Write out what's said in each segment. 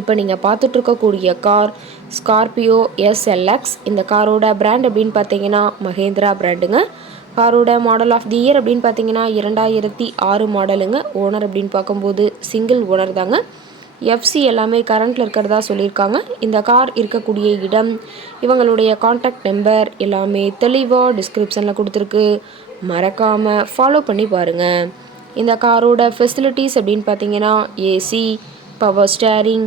இப்போ நீங்கள் பார்த்துட்ருக்கக்கூடிய car Scorpio SLX இந்த காரோட பிராண்ட் அப்படின்னு பார்த்தீங்கன்னா மகேந்திரா பிராண்டுங்க காரோட மாடல் ஆஃப் தி இயர் அப்படின்னு பார்த்தீங்கன்னா இரண்டாயிரத்தி ஆறு மாடலுங்க ஓனர் அப்படின்னு பார்க்கும்போது சிங்கிள் ஓனர் தாங்க. எஃப்சி எல்லாமே கரண்ட்டில் இருக்கிறதா சொல்லியிருக்காங்க. இந்த கார் இருக்கக்கூடிய இடம் இவங்களுடைய காண்டாக்ட் நம்பர் எல்லாமே தெளிவாக டிஸ்கிரிப்ஷனில் கொடுத்துருக்கு. மறக்காமல் ஃபாலோ பண்ணி பாருங்கள் இந்த காரோட ஃபெசிலிட்டிஸ் அப்படின்னு பார்த்தீங்கன்னா AC power steering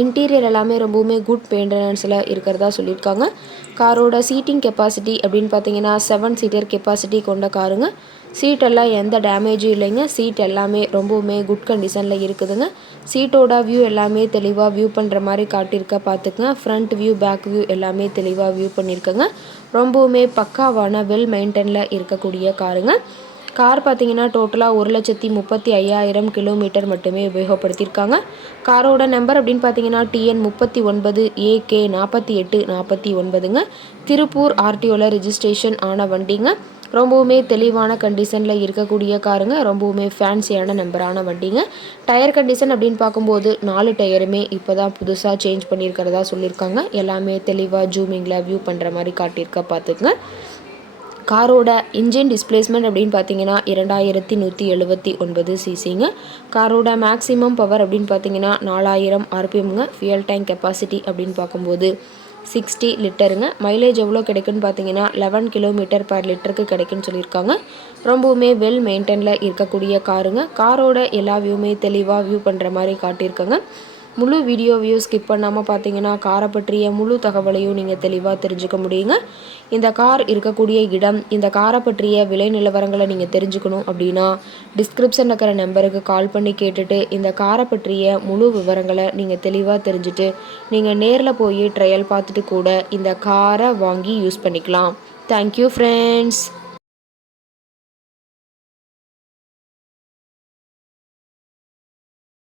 இன்டீரியர் எல்லாமே ரொம்பவுமே குட் மெயின்டெனன்ஸில் இருக்கிறதா சொல்லியிருக்காங்க. காரோட சீட்டிங் கெப்பாசிட்டி அப்படின்னு பார்த்தீங்கன்னா செவன் சீட்டர் கெப்பாசிட்டி கொண்ட காருங்க சீட்டெல்லாம் எந்த டேமேஜும் இல்லைங்க. சீட் எல்லாமே ரொம்பவுமே குட் கண்டிஷனில் இருக்குதுங்க. சீட்டோட வியூ எல்லாமே தெளிவாக வியூ பண்ணுற மாதிரி காட்டியிருக்க பார்த்துக்குங்க. ஃப்ரண்ட் வியூ பேக் வியூ எல்லாமே தெளிவாக வியூ பண்ணியிருக்கேங்க. ரொம்பவுமே பக்காவான வெல் மெயின்டெனில் இருக்கக்கூடிய காருங்க கார் பார்த்தீங்கன்னா டோட்டலாக ஒரு லட்சத்தி முப்பத்தி ஐயாயிரம் கிலோமீட்டர் மட்டுமே உபயோகப்படுத்தியிருக்காங்க. காரோட நம்பர் அப்படின்னு பார்த்தீங்கன்னா டிஎன் முப்பத்தி ஒன்பது ஏகே நாற்பத்தி எட்டு நாற்பத்தி ஒன்பதுங்க. திருப்பூர் ஆர்டிஓவில் ரிஜிஸ்ட்ரேஷன் ஆன வண்டிங்க. ரொம்பவுமே தெளிவான கண்டிஷனில் இருக்கக்கூடிய காருங்க. ரொம்பவுமே ஃபேன்சியான நம்பரான வண்டிங்க. டயர் கண்டிஷன் அப்படின்னு பார்க்கும்போது நாலு டயருமே இப்போ தான் புதுசாக சேஞ்ச் பண்ணியிருக்கிறதா சொல்லியிருக்காங்க. எல்லாமே தெளிவாக ஜூமிங்கில் வியூ பண்ணுற மாதிரி காட்டியிருக்க பார்த்துக்குங்க. காரோட இன்ஜின் டிஸ்பிளேஸ்மெண்ட் அப்படின்னு பார்த்தீங்கன்னா இரண்டாயிரத்தி நூற்றி எழுபத்தி ஒன்பது சிசிங்க காரோட மேக்ஸிமம் பவர் அப்படின்னு பார்த்தீங்கன்னா நாலாயிரம் ஆர்பிஎம்ங்க. ஃபியல் டேங்க் கெப்பாசிட்டி அப்படின்னு பார்க்கும்போது சிக்ஸ்டி லிட்டருங்க. மைலேஜ் எவ்வளோ கிடைக்குன்னு பார்த்தீங்கன்னா லெவன் கிலோமீட்டர் பர் லிட்டருக்கு கிடைக்குன்னு சொல்லியிருக்காங்க. ரொம்பவுமே வெல் மெயின்டைனில் இருக்கக்கூடிய காருங்க. காரோட எல்லா வியூமே தெளிவாக வியூ பண்ணுற மாதிரி காட்டியிருக்காங்க. முழு வீடியோவையும் ஸ்கிப் பண்ணாமல் பார்த்தீங்கன்னா காரை பற்றிய முழு தகவலையும் நீங்கள் தெளிவாக தெரிஞ்சுக்க முடியுங்க. இந்த கார் இருக்கக்கூடிய இடம் இந்த காரை பற்றிய விலை நிலவரங்களை நீங்கள் தெரிஞ்சுக்கணும் அப்படின்னா டிஸ்கிரிப்ஷன் இருக்கிற நம்பருக்கு கால் பண்ணி கேட்டுட்டு இந்த காரை பற்றிய முழு விவரங்களை நீங்கள் தெளிவாக தெரிஞ்சுட்டு நீங்கள் நேரில் போய் ட்ரையல் பார்த்துட்டு கூட இந்த காரை வாங்கி யூஸ் பண்ணிக்கலாம். Thank you friends